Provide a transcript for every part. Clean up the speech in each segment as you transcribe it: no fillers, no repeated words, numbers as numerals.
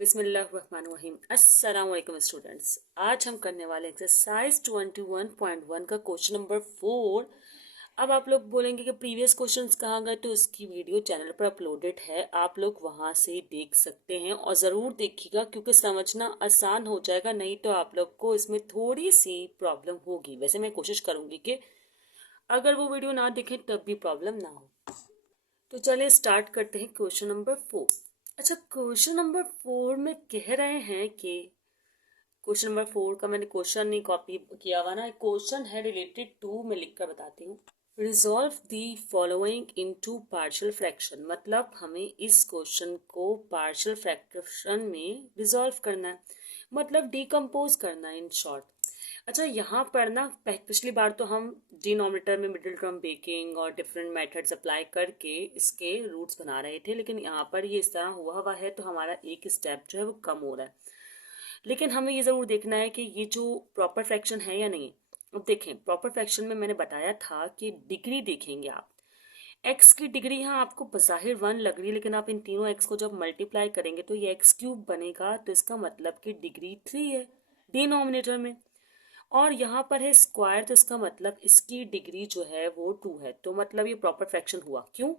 बिस्मिल्लाहिर्रहमानिर्रहीम। अस्सलाम वालेकुम स्टूडेंट्स। आज हम करने वाले एक्सरसाइज 21.1 का क्वेश्चन नंबर 4। अब आप लोग बोलेंगे कि प्रीवियस क्वेश्चंस कहाँ गए, तो इसकी वीडियो चैनल पर अपलोडेड है, आप लोग वहाँ से देख सकते हैं और ज़रूर देखिएगा क्योंकि समझना आसान हो जाएगा, नहीं तो आप लोग को इसमें थोड़ी सी प्रॉब्लम होगी। वैसे मैं कोशिश करूँगी कि अगर वो वीडियो ना देखें तब भी प्रॉब्लम ना हो। तो चलिए स्टार्ट करते हैं क्वेश्चन नंबर 4। अच्छा, क्वेश्चन नंबर 4 में कह रहे हैं कि क्वेश्चन नंबर 4 का मैंने क्वेश्चन नहीं कॉपी किया हुआ ना, क्वेश्चन है रिलेटेड टू, मैं लिख कर बताती हूँ। Resolve the following into partial fraction, मतलब हमें इस क्वेश्चन को पार्शियल फ्रैक्शन में रिजॉल्व करना है, मतलब डिकम्पोज करना है इन शॉर्ट। अच्छा, यहाँ पर ना पिछली बार तो हम डिनोमिनेटर में मिडिल टर्म बेकिंग और डिफरेंट मेथड्स अप्लाई करके इसके रूट्स बना रहे थे, लेकिन यहाँ पर ये इस तरह हुआ है तो हमारा एक स्टेप जो है वो कम हो रहा है। लेकिन हमें ये ज़रूर देखना है कि ये जो प्रॉपर फ्रैक्शन है या नहीं। अब देखें, प्रॉपर फ्रैक्शन में मैंने बताया था कि डिग्री देखेंगे आप। एक्स की डिग्री यहाँ आपको बज़ाहिर 1 लग रही है, लेकिन आप इन तीनों एक्स को जब मल्टीप्लाई करेंगे तो ये एक्स क्यूब बनेगा, तो इसका मतलब कि डिग्री 3 है डिनोमिनेटर में। और यहाँ पर है स्क्वायर, तो इसका मतलब इसकी डिग्री जो है वो 2 है, तो मतलब ये प्रॉपर फ्रैक्शन हुआ। क्यों?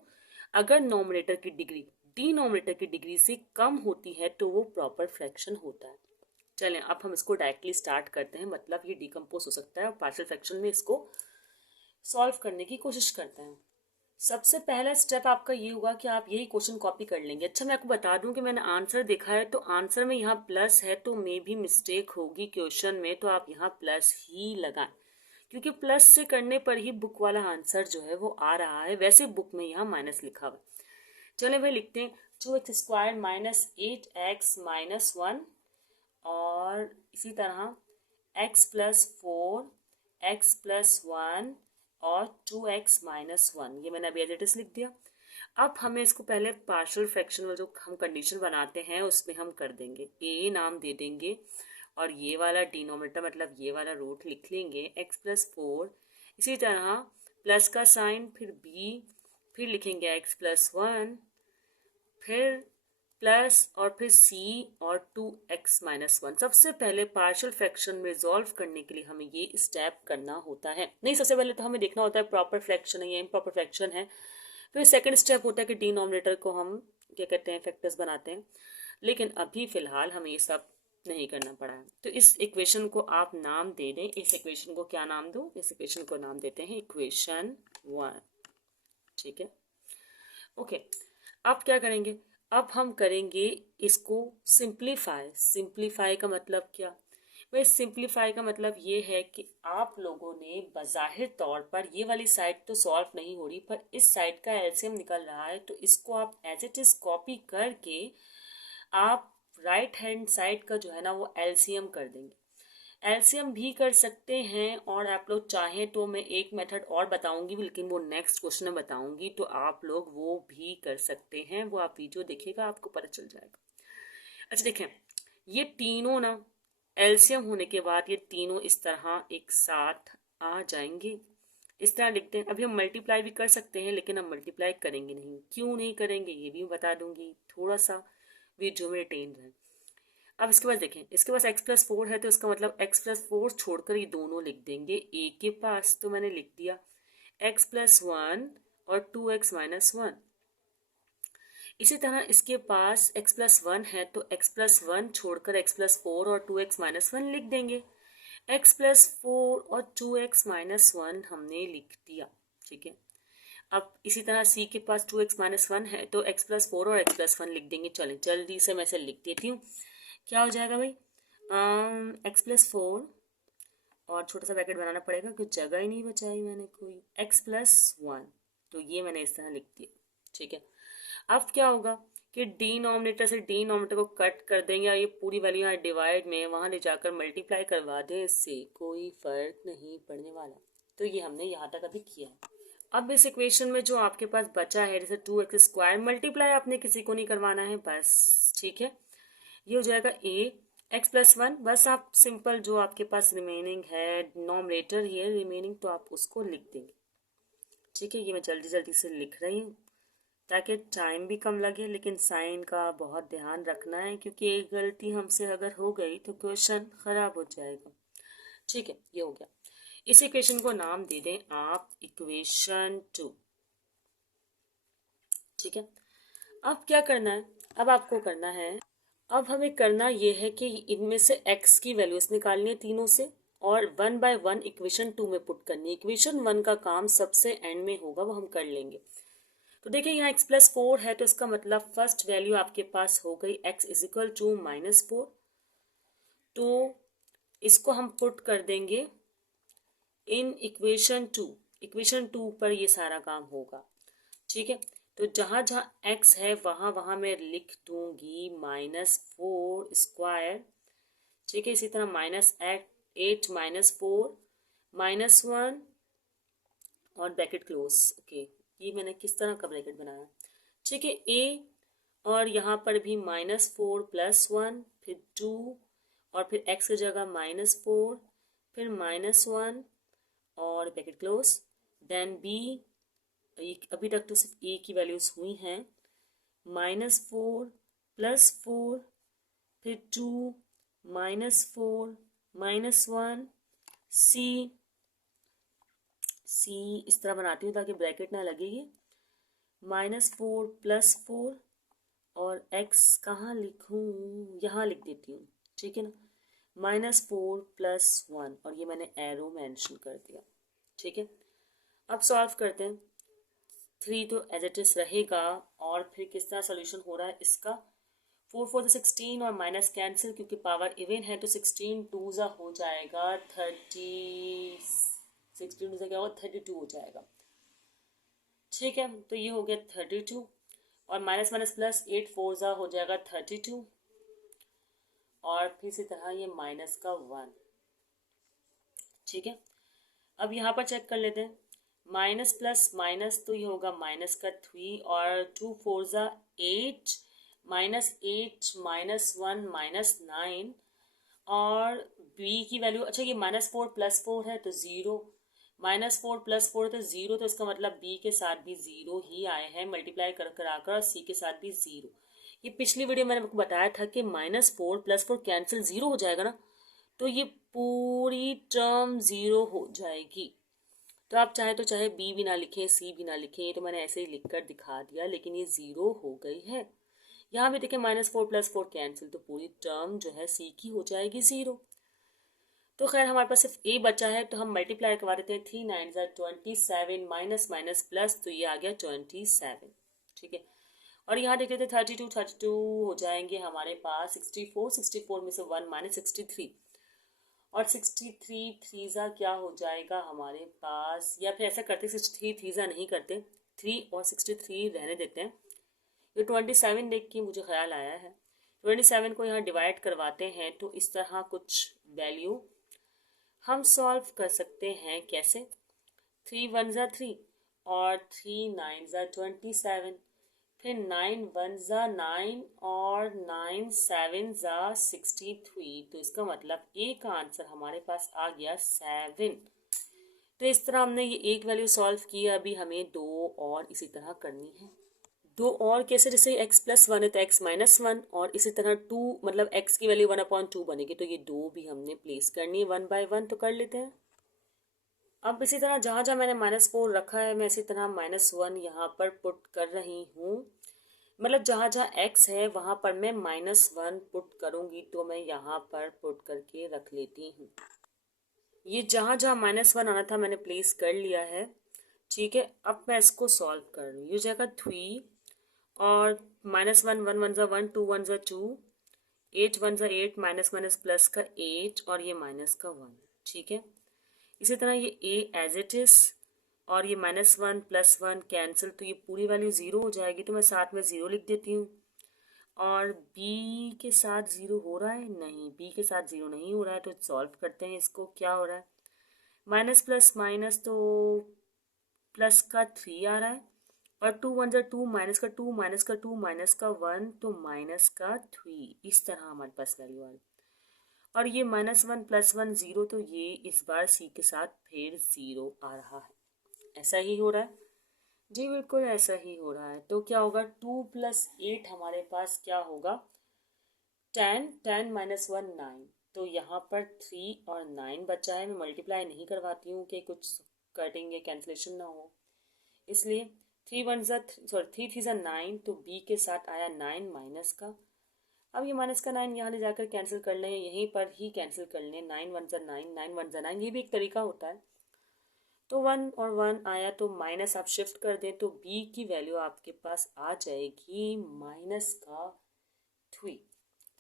अगर नोमिनेटर की डिग्री डिनोमिनेटर की डिग्री से कम होती है तो वो प्रॉपर फ्रैक्शन होता है। चलें, अब हम इसको डायरेक्टली स्टार्ट करते हैं, मतलब ये डिकम्पोज हो सकता है और पार्शियल फ्रैक्शन में इसको सॉल्व करने की कोशिश करते हैं। सबसे पहला स्टेप आपका ये होगा कि आप यही क्वेश्चन कॉपी कर लेंगे। अच्छा, मैं आपको बता दूं कि मैंने आंसर देखा है, तो आंसर में यहाँ प्लस है, तो मे भी मिस्टेक होगी क्वेश्चन में, तो आप यहाँ प्लस ही लगाएं, क्योंकि प्लस से करने पर ही बुक वाला आंसर जो है वो आ रहा है। वैसे बुक में यहाँ माइनस लिखा हुआ है। चले भाई लिखते हैं 2x² माइनस 8x माइनस 1, और इसी तरह x+4 x+1 और 2x माइनस 1, ये मैंने अभी एज इट इज लिख दिया। अब हमें इसको पहले पार्शियल फ्रैक्शन में जो हम कंडीशन बनाते हैं उसमें हम कर देंगे, ए नाम दे देंगे और ये वाला डिनोमिनेटर मतलब ये वाला रूट लिख लेंगे x+4। इसी तरह प्लस का साइन, फिर बी, फिर लिखेंगे x+1, फिर प्लस और फिर c और 2x माइनस 1। सबसे पहले पार्शियल फ्रैक्शन में रिजॉल्व करने के लिए हमें ये स्टेप करना होता है। नहीं, सबसे पहले तो हमें देखना होता है प्रॉपर फ्रैक्शन है या इम्प्रॉपर फ्रैक्शन है। फिर सेकंड स्टेप होता है कि डिनोमिनेटर को हम क्या कहते हैं, फैक्टर्स बनाते हैं। लेकिन अभी फिलहाल हमें ये सब नहीं करना पड़ा है, तो इस इक्वेशन को आप नाम दे दें। इस इक्वेशन को क्या नाम दो? इस इक्वेशन को नाम देते हैं इक्वेशन 1। ठीक है, ओके। अब क्या करेंगे? अब हम करेंगे इसको सिंप्लीफाई। सिंप्लीफाई का मतलब क्या? भाई सिंप्लीफाई का मतलब ये है कि आप लोगों ने बज़ाहिर तौर पर ये वाली साइड तो सॉल्व नहीं हो रही, पर इस साइड का एलसीएम निकल रहा है, तो इसको आप एज इट इज कॉपी करके आप राइट हैंड साइड का जो है ना वो एलसीएम कर देंगे। एलसीएम भी कर सकते हैं, और आप लोग चाहें तो मैं एक मेथड और बताऊंगी, लेकिन वो नेक्स्ट क्वेश्चन में बताऊंगी, तो आप लोग वो भी कर सकते हैं। वो आप वीडियो देखिएगा, आपको पता चल जाएगा। अच्छा देखें, ये तीनों ना एलसीएम होने के बाद ये तीनों इस तरह एक साथ आ जाएंगे। इस तरह लिखते हैं। अभी हम मल्टीप्लाई भी कर सकते हैं, लेकिन हम मल्टीप्लाई करेंगे नहीं। क्यों नहीं करेंगे ये भी बता दूंगी, थोड़ा सा वीडियो में रिटेन रहे। अब इसके पास देखें, इसके पास x+4 है, तो इसका मतलब x+4 छोड़कर ये दोनों लिख देंगे ए के पास, तो मैंने लिख दिया x+1 और 2x माइनस 1। इसी तरह इसके पास x+1 है, तो x+1 छोड़कर x+4 और 2x माइनस 1 लिख देंगे। x+4 और 2x माइनस 1 हमने लिख दिया। ठीक है, अब इसी तरह c के पास 2x माइनस 1 है, तो x+4 और x+1 लिख देंगे। चलें जल्दी से मैं इसे लिख देती हूँ। क्या हो जाएगा भाई? x+4 और छोटा सा ब्रैकेट बनाना पड़ेगा क्योंकि जगह ही नहीं बचाई मैंने कोई, x+1, तो ये मैंने इस तरह लिख दिया। ठीक है, अब क्या होगा कि डिनोमिनेटर से डिनोमिनेटर को कट कर देंगे और ये पूरी वैल्यू यहाँ डिवाइड में वहाँ ले जाकर मल्टीप्लाई करवा दें, इससे कोई फर्क नहीं पड़ने वाला। तो ये हमने यहाँ तक अभी किया है। अब इस इक्वेशन में जो आपके पास बचा है, जैसे 2x² मल्टीप्लाई आपने किसी को नहीं करवाना है बस। ठीक है, ये हो जाएगा a x+1। बस आप सिंपल जो आपके पास रिमेनिंग है डिनोमिनेटर ही है रिमेनिंग, तो आप उसको लिख देंगे। ठीक है, ये मैं जल्दी जल्दी से लिख रही हूँ ताकि टाइम भी कम लगे, लेकिन साइन का बहुत ध्यान रखना है क्योंकि एक गलती हमसे अगर हो गई तो क्वेश्चन खराब हो जाएगा। ठीक है, ये हो गया। इस इक्वेशन को नाम दे दें आप इक्वेशन 2। ठीक है, अब क्या करना है, अब आपको करना है, अब हमें करना ये है कि इनमें से x की वैल्यूज निकालनी है तीनों से और 1 बाय 1 इक्वेशन 2 में पुट करनी है। इक्वेशन 1 का काम सबसे एंड में होगा, वो हम कर लेंगे। तो देखिए यहाँ x+4 है तो इसका मतलब फर्स्ट वैल्यू आपके पास हो गई x इज इक्वल टू -4। तो इसको हम पुट कर देंगे इन इक्वेशन 2। इक्वेशन 2 पर ये सारा काम होगा। ठीक है, तो जहाँ जहाँ x है वहाँ वहाँ मैं लिख दूंगी -4²। ठीक है, इसी तरह -8 -4 -1 और ब्रैकेट क्लोज। ओके, ये मैंने किस तरह का ब्रैकेट बनाया। ठीक है, a और यहाँ पर भी -4 +1 फिर 2 और फिर x की जगह -4 फिर -1 और ब्रैकेट क्लोज। देन b, अभी तक तो सिर्फ a की वैल्यूज हुई हैं, -4 +4 फिर 2 -4 -1 c इस तरह बनाती हूँ ताकि ब्रैकेट ना लगेगी, -4 +4 और x कहाँ लिखूँ, यहाँ लिख देती हूँ। ठीक है ना, -4 +1 और ये मैंने एरो मेंशन कर दिया। ठीक है, अब सॉल्व करते हैं। 3 तो एज इट इज रहेगा और फिर किस तरह सोल्यूशन हो रहा है इसका। 4 4 16 और माइनस कैंसिल क्योंकि पावर इवन है तो 16 2 हो जाएगा 30, 16 से क्या होगा 32 हो जाएगा। ठीक है, तो ये हो गया 32 और माइनस माइनस प्लस 8 4 हो जाएगा 32 और फिर इसी तरह ये माइनस का 1। ठीक है, अब यहाँ पर चेक कर लेते हैं, माइनस प्लस माइनस तो ये होगा माइनस का 3 और 2 4 8 -8 -1 -9 और b की वैल्यू, अच्छा ये -4 +4 है तो 0, -4 +4 तो 0, तो इसका मतलब b के साथ भी 0 ही आए हैं मल्टीप्लाई कर कर आकर और c के साथ भी 0। ये पिछली वीडियो मैंने आपको बताया था कि -4 +4 कैंसिल 0 हो जाएगा ना, तो ये पूरी टर्म 0 हो जाएगी। तो आप चाहे तो चाहे b भी ना लिखें c भी ना लिखें, ये तो मैंने ऐसे ही लिख कर दिखा दिया, लेकिन ये 0 हो गई है। यहाँ भी देखें -4 +4 कैंसिल तो पूरी टर्म जो है c की हो जाएगी 0। तो खैर हमारे पास सिर्फ a बचा है तो हम मल्टीप्लाई करवा देते हैं, 3 9 27 माइनस माइनस प्लस तो ये आ गया 27। ठीक है, और यहाँ देख लेते 32 हो जाएंगे हमारे पास 64 में से 1 -63 और 63 थ्रीज़ा क्या हो जाएगा हमारे पास, या फिर ऐसा करते 63 थ्रीज़ा नहीं करते, 3 और 63 रहने देते हैं। ये 27 देख के मुझे ख्याल आया है, 27 को यहाँ डिवाइड करवाते हैं तो इस तरह कुछ वैल्यू हम सॉल्व कर सकते हैं। कैसे, 3 1 3 और 3 9 27, फिर 9 1 9 और 9 7 63, तो इसका मतलब ए का आंसर हमारे पास आ गया 7। तो इस तरह हमने ये एक वैल्यू सॉल्व की, अभी हमें 2 और इसी तरह करनी है। 2 और कैसे, जैसे x+1 है तो x-1 और इसी तरह 2 मतलब x की वैल्यू 1/2 बनेगी, तो ये 2 भी हमने प्लेस करनी है 1 बाय 1, तो कर लेते हैं। अब इसी तरह जहाँ जहाँ मैंने -4 रखा है मैं इसी तरह -1 यहाँ पर पुट कर रही हूँ, मतलब जहाँ जहाँ x है वहाँ पर मैं -1 पुट करूँगी, तो मैं यहाँ पर पुट करके रख लेती हूँ। ये जहाँ जहाँ -1 आना था मैंने प्लेस कर लिया है। ठीक है, अब मैं इसको सॉल्व कर रही हूँ। ये जाएगा 3 और -1 1 1 1 2 1 2 8 1 8 माइनस माइनस प्लस का 8 और ये माइनस का 1। ठीक है, इसी तरह ये a एज इट इज और ये -1 +1 कैंसिल, तो ये पूरी वैल्यू 0 हो जाएगी, तो मैं साथ में 0 लिख देती हूँ। और b के साथ 0 हो रहा है, नहीं b के साथ 0 नहीं हो रहा है, तो सॉल्व करते हैं इसको। क्या हो रहा है, माइनस प्लस माइनस तो प्लस का 3 आ रहा है और 2 1 2 माइनस का 2 माइनस का 2 माइनस का 1 तो माइनस का 3, इस तरह हमारे पास वैल्यू आ रही। और ये -1 +1 0, तो ये इस बार c के साथ फिर 0 आ रहा है। ऐसा ही हो रहा है, जी बिल्कुल ऐसा ही हो रहा है। तो क्या होगा, 2 + 8 हमारे पास क्या होगा, 10, 10 - 1 9। तो यहाँ पर 3 और 9 बचा है। मैं मल्टीप्लाई नहीं करवाती हूँ कि कुछ कटिंग या कैंसलेशन ना हो, इसलिए 3 3 9, तो बी के साथ आया 9 माइनस का। अब ये माइनस का 9 यहाँ ले जाकर कैंसिल कर लें, यहीं पर ही कैंसिल कर लें। 9 1 9, 9 1 9, ये भी एक तरीका होता है। तो 1 और 1 आया, तो माइनस आप शिफ्ट कर दें तो बी की वैल्यू आपके पास आ जाएगी -3।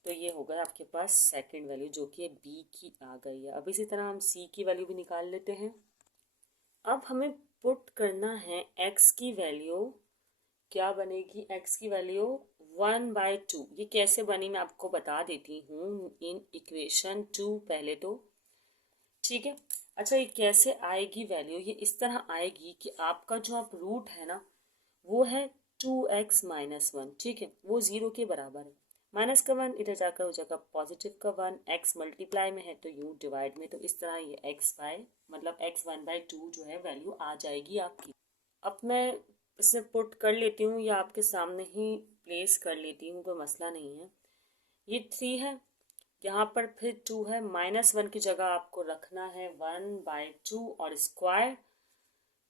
तो ये होगा आपके पास सेकंड वैल्यू, जो कि बी की आ गई है। अब इसी तरह हम सी की वैल्यू भी निकाल लेते हैं। अब हमें पुट करना है एक्स की वैल्यू। क्या बनेगी एक्स की वैल्यू, 1/2। ये कैसे बनी मैं आपको बता देती हूँ इन इक्वेशन 2 पहले तो, ठीक है। अच्छा, ये कैसे आएगी वैल्यू, ये इस तरह आएगी कि आपका जो आप रूट है ना, वो है 2x - 1, ठीक है, वो 0 के बराबर है। माइनस का 1 इधर जाकर हो जाएगा पॉजिटिव का 1, x मल्टीप्लाई में है तो u डिवाइड में, तो इस तरह ये x 1/2 जो है वैल्यू आ जाएगी आपकी। अब मैं इसे पुट कर लेती हूँ या आपके सामने ही प्लेस कर लेती हूँ, कोई मसला नहीं है। ये 3 है, यहाँ पर फिर 2 है, -1 की जगह आपको रखना है 1/2 और स्क्वायर,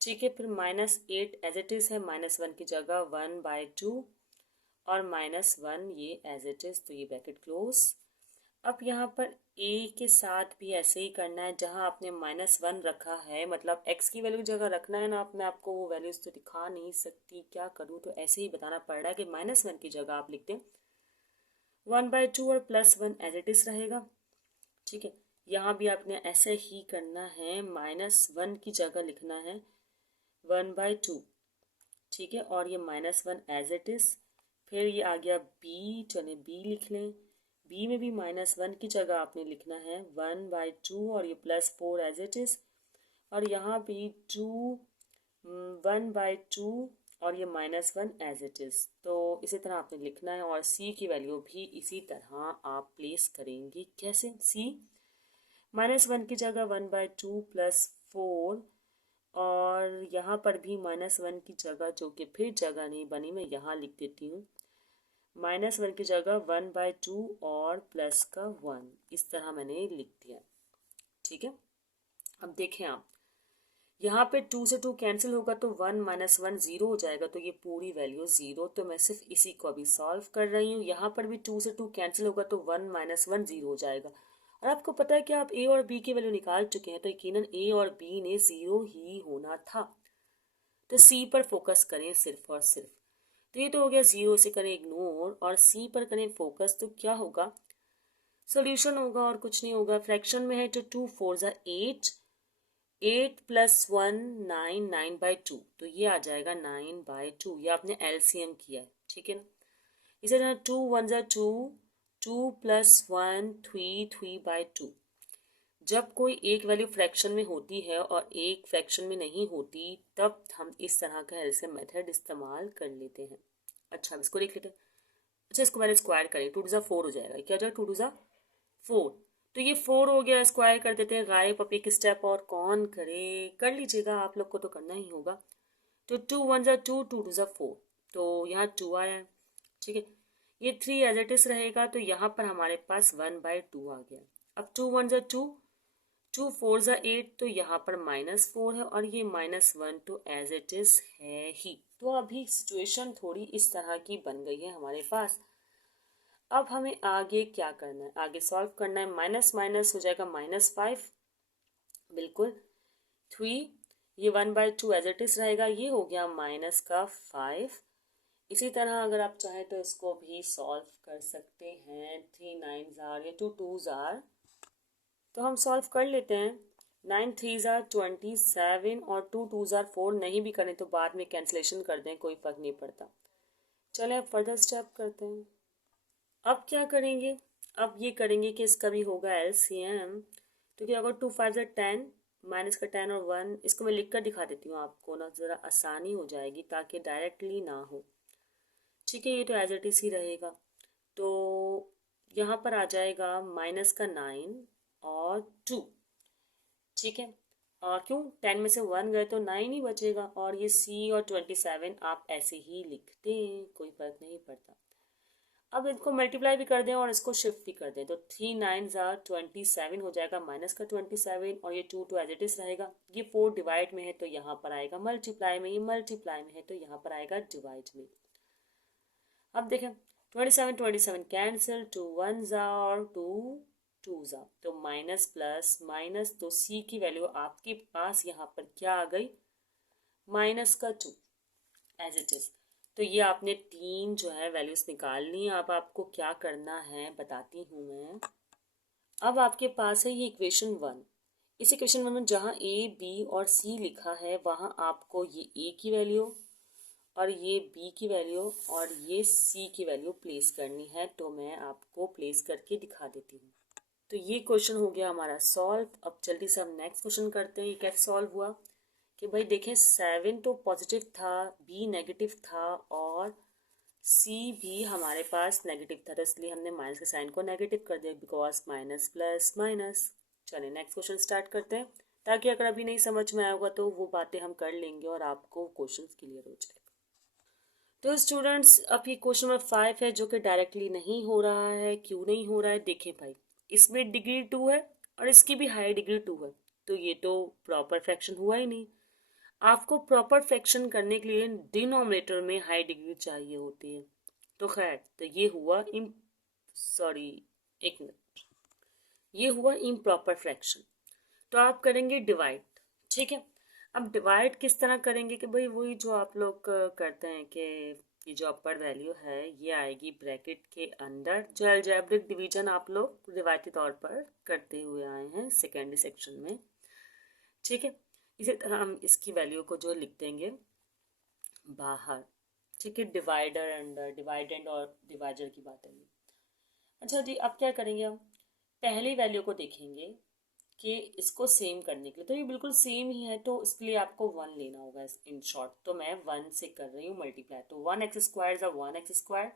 ठीक है। फिर -8 एज इट इज़ है, -1 की जगह 1/2 और -1 ये एज इट इज़, तो ये ब्रैकेट क्लोज। अब यहाँ पर a के साथ भी ऐसे ही करना है, जहाँ आपने -1 रखा है, मतलब x की वैल्यू की जगह रखना है ना। अब मैं आपको वो वैल्यूज तो दिखा नहीं सकती, क्या करूँ, तो ऐसे ही बताना पड़ रहा है कि -1 की जगह आप लिखते हैं 1/2 और +1 एज इट इज़ रहेगा, ठीक है। यहाँ भी आपने ऐसे ही करना है, -1 की जगह लिखना है 1/2, ठीक है, और ये -1 एज इट इज़। फिर ये आ गया बी, चले बी लिख लें। बी में भी -1 की जगह आपने लिखना है 1/2 और ये +4 एज इट इज़। और यहाँ भी 1/2 और ये -1 एज इट इज़। तो इसी तरह आपने लिखना है। और सी की वैल्यू भी इसी तरह आप प्लेस करेंगी। कैसे, सी -1 की जगह 1/2 +4, और यहाँ पर भी -1 की जगह, जो कि फिर जगह नहीं बनी, मैं यहाँ लिख देती हूँ -1 की जगह 1/2 और प्लस का 1, इस तरह मैंने लिख दिया, ठीक है। अब देखें आप, यहाँ पे 2 से 2 कैंसिल होगा तो 1 - 1 0 हो जाएगा, तो ये पूरी वैल्यू 0। तो मैं सिर्फ इसी को अभी सॉल्व कर रही हूँ। यहाँ पर भी 2 से 2 कैंसिल होगा तो 1 - 1 0 हो जाएगा। और आपको पता है कि आप a और b की वैल्यू निकाल चुके हैं, तो यकीनन a और b ने 0 ही होना था। तो c पर फोकस करें सिर्फ और सिर्फ। तो ये तो हो गया, 0 से करें इग्नोर और c पर करें फोकस। तो क्या होगा, सोल्यूशन होगा और कुछ नहीं होगा। फ्रैक्शन में है तो 2 4 ज़ा 8, 8 + 1 9, 9/2, तो ये आ जाएगा 9/2। ये आपने एलसीएम किया है, ठीक है ना। इसी तरह 2 1 ज़ा 2, 2 + 1 3, 3/2। जब कोई एक वैल्यू फ्रैक्शन में होती है और एक फ्रैक्शन में नहीं होती, तब हम इस तरह का एलसीएम मेथड इस्तेमाल कर लेते हैं। अच्छा, अब इसको लिख लेते हैं। अच्छा, इसको मैंने स्क्वायर करें, 2 2 ज़ा 4 हो जाएगा। क्या हो जाएगा, 2 2 ज़ा 4। तो ये 4 हो गया, स्क्वायर कर देते हैं गायब। अब एक स्टेप और कौन करे, कर लीजिएगा, आप लोग को तो करना ही होगा। तो 2 1 ज़ा 2, 2 2 ज़ा 4, तो यहाँ 2 आया है, ठीक है। ये 3 एज इट इज रहेगा, तो यहाँ पर हमारे पास 1/2 आ गया। अब 2 1 ज़ा 2, 2 4 ज़ा 8, तो यहाँ पर -4 है और ये -1 तो एज इट इज है ही। तो अभी सिचुएशन थोड़ी इस तरह की बन गई है हमारे पास। अब हमें आगे क्या करना है, आगे सॉल्व करना है। माइनस माइनस हो जाएगा -5, बिल्कुल 3, ये 1/2 एज इट इज रहेगा, ये हो गया -5। इसी तरह अगर आप चाहें तो इसको भी सॉल्व कर सकते हैं। 3 9 जार या 2 2 जार, तो हम सॉल्व कर लेते हैं। 9 3 जार 27 और 2 2 जार 4, नहीं भी करें तो बाद में कैंसिलेशन कर दें, कोई फर्क नहीं पड़ता। चलें अब फर्दर स्टेप करते हैं। अब क्या करेंगे, अब ये करेंगे कि इसका भी होगा एलसीएम। तो क्या होगा, 2 5 ज़ा 10, माइनस का 10 और 1, इसको मैं लिख कर दिखा देती हूँ आपको ना, ज़रा आसानी हो जाएगी ताकि डायरेक्टली ना हो, ठीक है। ये तो एज इट इज ही रहेगा। तो यहाँ पर आ जाएगा -9 और 2, ठीक है। और क्यों 10 में से 1 गए तो 9 ही बचेगा, और ये C और 27 आप ऐसे ही लिख दें, कोई फर्क नहीं पड़ता। अब इनको मल्टीप्लाई भी कर दें और इसको शिफ्ट भी कर दें, तो 3 9 27 हो जाएगा माइनस का 27, और ये 2 एज इट इज रहेगा। ये 4 डिवाइड में है तो यहाँ पर आएगा मल्टीप्लाई में, ये मल्टीप्लाई में है तो यहाँ पर आएगा डिवाइड में। अब देखें 27 कैंसिल, 2 1 और 2 2 तो माइनस प्लस माइनस, तो C की वैल्यू आपके पास यहाँ पर क्या आ गई, माइनस का 2 एज इट इज। तो ये आपने 3 जो है वैल्यूज निकालनी है। अब आपको क्या करना है बताती हूँ मैं। अब आपके पास है ये इक्वेशन 1। इस इक्वेशन 1 में जहाँ A B और C लिखा है वहाँ आपको ये A की वैल्यू और ये B की वैल्यू और ये C की वैल्यू प्लेस करनी है, तो मैं आपको प्लेस करके दिखा देती हूँ। तो ये क्वेश्चन हो गया हमारा सॉल्व। अब जल्दी से हम नेक्स्ट क्वेश्चन करते हैं। ये कैसे सॉल्व हुआ कि भाई देखें 7 तो पॉजिटिव था, B नेगेटिव था और C भी हमारे पास नेगेटिव था, तो इसलिए हमने माइनस के साइन को नेगेटिव कर दिया, बिकॉज माइनस प्लस माइनस। चलिए नेक्स्ट क्वेश्चन स्टार्ट करते हैं, ताकि अगर अभी नहीं समझ में आएगा तो वो बातें हम कर लेंगे और आपको क्वेश्चन क्लियर हो जाए। तो स्टूडेंट्स अब ये क्वेश्चन नंबर 5 है जो कि डायरेक्टली नहीं हो रहा है। क्यों नहीं हो रहा है देखें भाई, इसमें डिग्री 2 है और इसकी भी हाई डिग्री 2 है, तो ये तो प्रॉपर फ्रैक्शन हुआ ही नहीं। आपको प्रॉपर फ्रैक्शन करने के लिए डिनोमिनेटर में हाई डिग्री चाहिए होती है। तो खैर, तो ये हुआ सॉरी एक मिनट, ये हुआ इम्प्रॉपर फ्रैक्शन। तो आप करेंगे डिवाइड, ठीक है। अब डिवाइड किस तरह करेंगे कि भाई वही जो आप लोग करते हैं कि ये जो अपर वैल्यू है ये आएगी ब्रैकेट के अंदर, जो अलजेब्रिक डिवीजन आप लोग रिवायती तौर पर करते हुए आए हैं सेकेंडरी सेक्शन में, ठीक है। इसी तरह हम इसकी वैल्यू को जो लिख देंगे बाहर, ठीक है। डिवाइडर अंडर, डिवाइडेंड और डिवाइडर की बात है। अच्छा जी, अब क्या करेंगे हम, पहली वैल्यू को देखेंगे कि इसको सेम करने के लिए, तो ये बिल्कुल सेम ही है, तो इसके लिए आपको 1 लेना होगा इन शॉर्ट। तो मैं 1 से कर रही हूँ मल्टीप्लाई, तो 1x स्क्वायर ज़ा 1x स्क्वायर,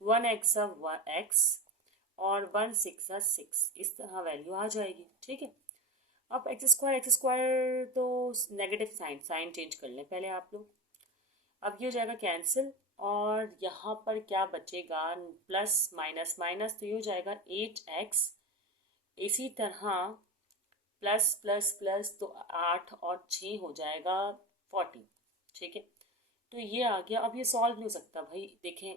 1x ज़ा 1x और 1 6 ज़ा 6, इस तरह वैल्यू आ जाएगी, ठीक है। अब एक्स स्क्वायर तो नेगेटिव साइन चेंज कर लें पहले आप लोग। अब ये हो जाएगा कैंसिल, और यहाँ पर क्या बचेगा, प्लस माइनस माइनस, तो ये हो जाएगा 8x। इसी तरह प्लस प्लस प्लस, तो 8 और 6 हो जाएगा 40, ठीक है। तो ये आ गया। अब ये सॉल्व नहीं हो सकता भाई, देखें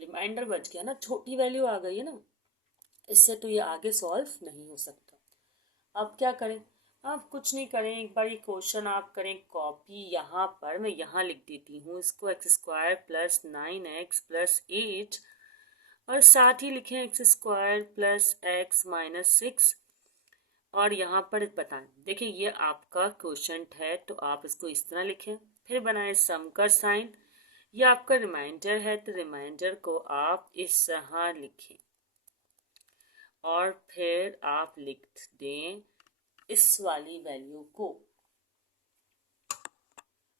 रिमाइंडर बच गया ना, छोटी वैल्यू आ गई है ना, इससे तो ये आगे सॉल्व नहीं हो सकता। अब क्या करें, आप कुछ नहीं करें, एक बार ये क्वेश्चन आप करें कॉपी, यहाँ पर मैं यहाँ लिख देती हूँ इसको, x square plus 9x plus 8, और साथ ही लिखें x square plus x minus 6, और यहाँ पर बताएं। देखिए ये आपका क्वेश्चन है तो आप इसको इस तरह लिखें, फिर बनाएं सम का साइन। ये आपका रिमाइंडर है तो रिमाइंडर को आप इस तरह लिखें, और फिर आप लिख दें इस वाली वैल्यू को।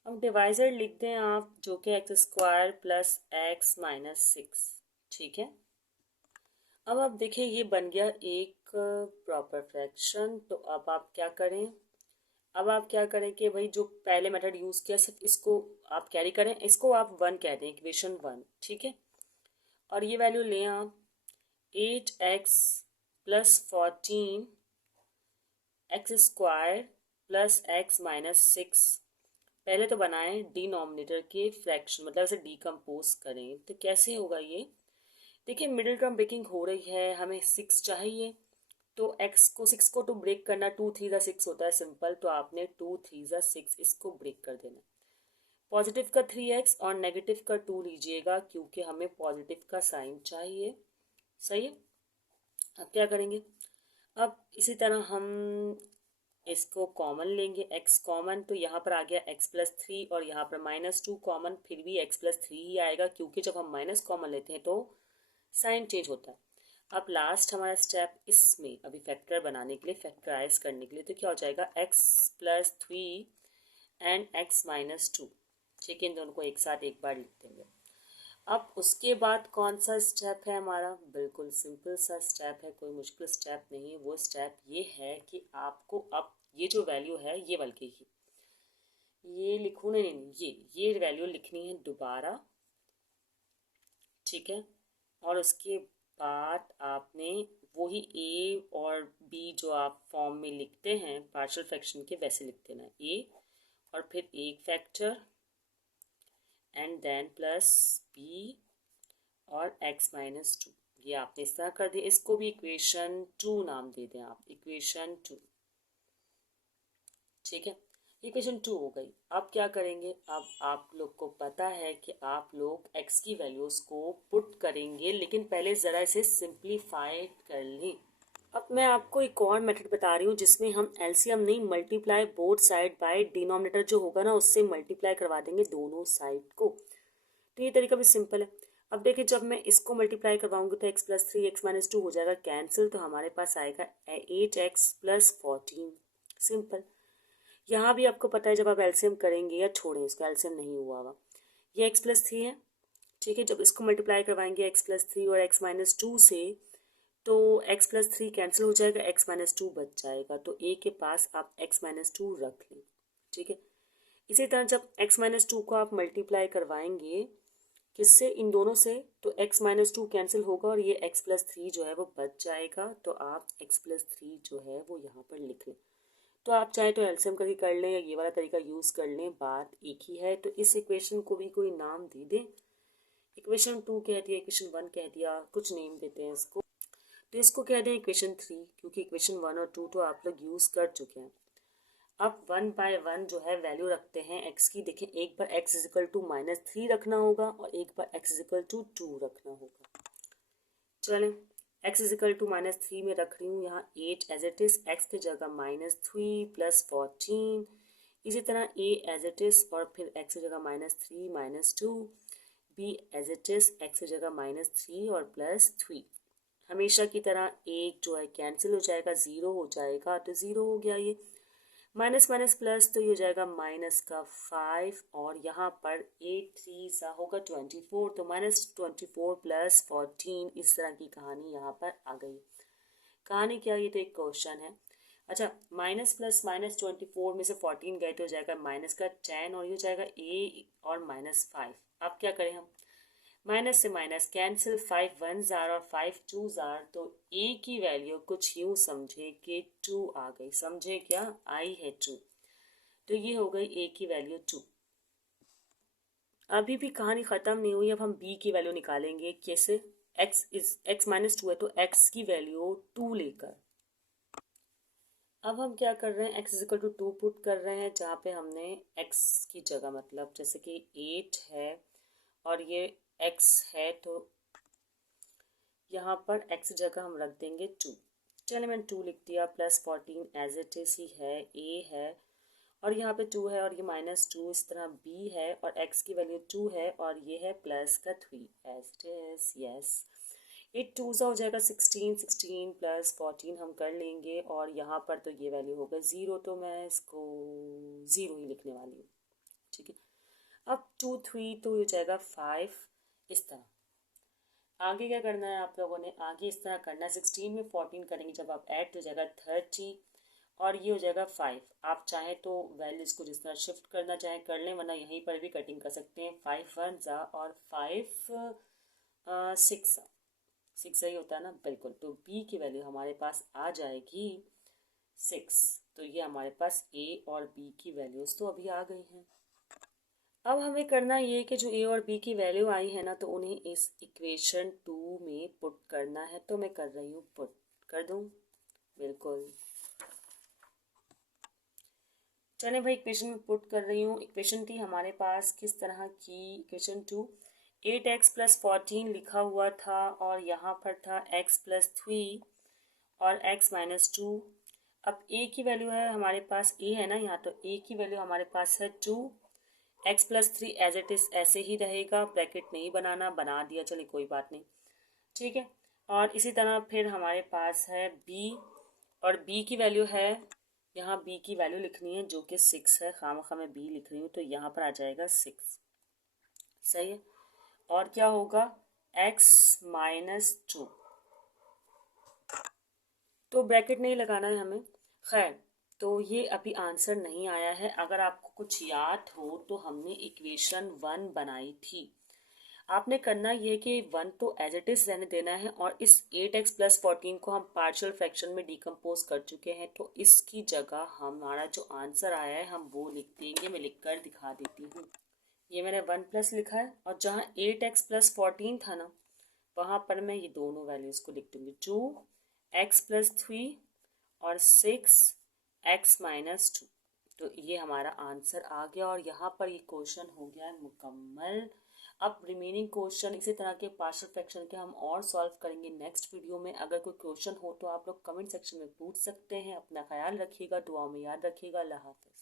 अब डिवाइजर लिख दें आप, जो कि x square plus x minus 6, ठीक है। अब आप देखिए ये बन गया एक प्रॉपर फ्रैक्शन। तो अब आप क्या करें, अब आप क्या करें कि भाई जो पहले मेथड यूज़ किया सिर्फ इसको आप कैरी करें, इसको आप 1 कह दें, इक्वेशन 1, ठीक है। और ये वैल्यू लें आप 8x plus 14 x square plus x minus 6। पहले तो बनाएं डिनोमिनेटर के फ्रैक्शन, मतलब इसे डिकम्पोज करें, तो कैसे होगा ये। देखिए मिडिल टर्म ब्रेकिंग हो रही है, हमें 6 चाहिए, तो x को 6 को टू ब्रेक करना, 2 3 ज़ा 6 होता है सिंपल, तो आपने 2 3 ज़ा 6 इसको ब्रेक कर देना। पॉजिटिव का 3x और नेगेटिव का 2 लीजिएगा, क्योंकि हमें पॉजिटिव का साइन चाहिए, सही है। अब क्या करेंगे, अब इसी तरह हम इसको कॉमन लेंगे, x कॉमन, तो यहाँ पर आ गया x प्लस 3 और यहाँ पर माइनस 2 कॉमन, फिर भी x प्लस 3 ही आएगा, क्योंकि जब हम माइनस कॉमन लेते हैं तो साइन चेंज होता है। अब लास्ट हमारा स्टेप इसमें अभी फैक्टर बनाने के लिए, फैक्टराइज करने के लिए, तो क्या हो जाएगा x plus 3 and x minus 2, ठीक है। इन दोनों को एक साथ एक बार लिख देंगे। अब उसके बाद कौन सा स्टेप है हमारा, बिल्कुल सिंपल सा स्टेप है, कोई मुश्किल स्टेप नहीं। वो स्टेप ये है कि आपको अब ये जो वैल्यू है ये बल्कि ही ये लिखूँ नहीं नहीं ये वैल्यू लिखनी है दोबारा, ठीक है। और उसके बाद आपने वही ए और बी जो आप फॉर्म में लिखते हैं पार्शियल फ्रैक्शन के वैसे लिख देना, ए और फिर एक factor and then plus b और x माइनस 2, ये आपने इस तरह कर दिया। इसको भी इक्वेशन 2 नाम दे दें आप, इक्वेशन 2, ठीक है। इक्वेशन 2 हो गई। अब क्या करेंगे, अब आप लोग को पता है कि आप लोग x की वैल्यूज़ को पुट करेंगे, लेकिन पहले ज़रा इसे सिंप्लीफाइड कर लें। अब मैं आपको एक और मेथड बता रही हूँ जिसमें हम एलसीएम नहीं multiply both side by denominator जो होगा ना उससे मल्टीप्लाई करवा देंगे दोनों साइड को। तो ये तरीका भी सिंपल है। अब देखिए जब मैं इसको मल्टीप्लाई करवाऊंगी तो x+3 x-2 हो जाएगा कैंसिल, तो हमारे पास आएगा 8x+14, सिंपल। यहाँ भी आपको पता है जब आप एलसीएम करेंगे, या छोड़ें इसको एलसीएम नहीं हुआ हुआ, ये x+3 है, ठीक है। जब इसको मल्टीप्लाई करवाएंगे x+3 और x-2 से तो x+3 कैंसिल हो जाएगा, x-2 बच जाएगा, तो a के पास आप x-2 रख लें, ठीक है। इसी तरह जब x-2 को आप मल्टीप्लाई करवाएंगे किससे, इन दोनों से, तो x-2 कैंसिल होगा और ये x+3 जो है वो बच जाएगा, तो आप x+3 जो है वो यहाँ पर लिख लें। तो आप चाहे तो एलसीएम करके कर लें या ये वाला तरीका यूज़ कर लें, बात एक ही है। तो इस इक्वेशन को भी कोई नाम दे दें, इक्वेशन 2 कह दिया, इक्वेशन 1 कह दिया, कुछ नेम देते हैं इसको। तो इसको कह दें इक्वेशन 3, क्योंकि इक्वेशन 1 और 2 तो आप लोग यूज़ कर चुके हैं। अब 1 बाय 1 जो है वैल्यू रखते हैं x की। देखें एक बार x=-3 रखना होगा और एक बार x=2 रखना होगा। चलें x=-3 में रख रही हूँ यहाँ 8 एज इट इज़, x की जगह -3 + 14, इसी तरह a एज इट इज़ और फिर x की जगह -3 - 2, b as it is, x की जगह -3 और +3। हमेशा की तरह एक जो है कैंसिल हो जाएगा, 0 हो जाएगा, तो 0 हो गया। ये माइनस माइनस प्लस तो ये हो जाएगा -5 और यहाँ पर 8 3 सा होगा 24, तो -24 + 14, इस तरह की कहानी यहाँ पर आ गई। कहानी क्या, ये तो एक क्वेश्चन है। अच्छा, माइनस प्लस -24 में से 14 गए तो हो जाएगा -10 और ये हो जाएगा a और -5। अब क्या करें हम, माइनस से माइनस कैंसिल, 5 1 और 5 2 तो a की वैल्यू कुछ यूँ समझे कि 2 आ गई, समझे क्या, आई है 2, तो ये हो गई a की वैल्यू 2। अभी भी कहानी ख़त्म नहीं हुई, अब हम b की वैल्यू निकालेंगे। कैसे, x-2 है तो x की वैल्यू 2 लेकर। अब हम क्या कर रहे हैं, x=2 पुट कर रहे हैं, जहाँ पे हमने x की जगह, मतलब जैसे कि 8 है और ये x है, तो यहाँ पर x जगह हम रख देंगे 2। चलिए मैंने 2 लिख दिया, +14 एज इट इज़ ही है, a है और यहाँ पे 2 है और ये -2, इस तरह b है और x की वैल्यू 2 है और ये है +3 एज इट इज़, यस। 8 2 हो जाएगा 16, 16 + 14 हम कर लेंगे और यहाँ पर तो ये वैल्यू होगा 0, तो मैं इसको 0 ही लिखने वाली हूँ, ठीक है। अब 2 3 तो हो जाएगा 5, इस तरह। आगे क्या करना है आप लोगों ने, आगे इस तरह करना है, 16 में 14 करेंगे जब आप ऐड तो हो जाएगा 30 और ये हो जाएगा 5। आप चाहें तो वैल्यूज़ को जिस तरह शिफ्ट करना चाहें कर लें, वरना यहीं पर भी कटिंग कर सकते हैं। 5 1 और 5 6 सही होता है ना, बिल्कुल। तो b की वैल्यू हमारे पास आ जाएगी 6। तो ये हमारे पास a और b की वैल्यूज़ तो अभी आ गई हैं। अब हमें करना ये कि जो a और b की वैल्यू आई है ना, तो उन्हें इस इक्वेशन 2 में पुट करना है, तो मैं कर रही हूँ, पुट कर दूँ, बिल्कुल। चलें भाई, इक्वेशन में पुट कर रही हूँ। इक्वेशन थी हमारे पास किस तरह की, इक्वेशन 2 8x+14 लिखा हुआ था और यहाँ पर था x+3 और x-2। अब a की वैल्यू है हमारे पास, a है ना यहाँ, तो a की वैल्यू हमारे पास है 2, x+3 एज इट इज़ ऐसे ही रहेगा, ब्रैकेट नहीं बनाना, बना दिया, चलिए कोई बात नहीं, ठीक है। और इसी तरह फिर हमारे पास है b और b की वैल्यू है, यहाँ b की वैल्यू लिखनी है जो कि 6 है, खामखा मैं b लिख रही हूँ, तो यहाँ पर आ जाएगा 6, सही है। और क्या होगा, x-2, तो ब्रैकेट नहीं लगाना है हमें, खैर तो ये अभी आंसर नहीं आया है। अगर आपको कुछ याद हो तो हमने इक्वेशन 1 बनाई थी। आपने करना ये कि 1 तो एज इट इज रहने देना है और इस 8x+14 को हम पार्शियल फ्रैक्शन में डिकम्पोज कर चुके हैं, तो इसकी जगह हमारा जो आंसर आया है हम वो लिख देंगे। मैं लिख कर दिखा देती हूँ। ये मैंने 1 प्लस लिखा है और जहाँ 8x+14 था ना, वहाँ पर मैं ये दोनों वैल्यूज को लिख दूंगी, 2x+3 और 6x-2। तो ये हमारा आंसर आ गया और यहाँ पर ये क्वेश्चन हो गया है मुकम्मल। अब रिमेनिंग क्वेश्चन इसी तरह के पार्शियल फ्रैक्शन के हम और सॉल्व करेंगे नेक्स्ट वीडियो में। अगर कोई क्वेश्चन हो तो आप लोग कमेंट सेक्शन में पूछ सकते हैं। अपना ख्याल रखिएगा, दुआ में याद रखिएगा। अल्लाह हाफिज़।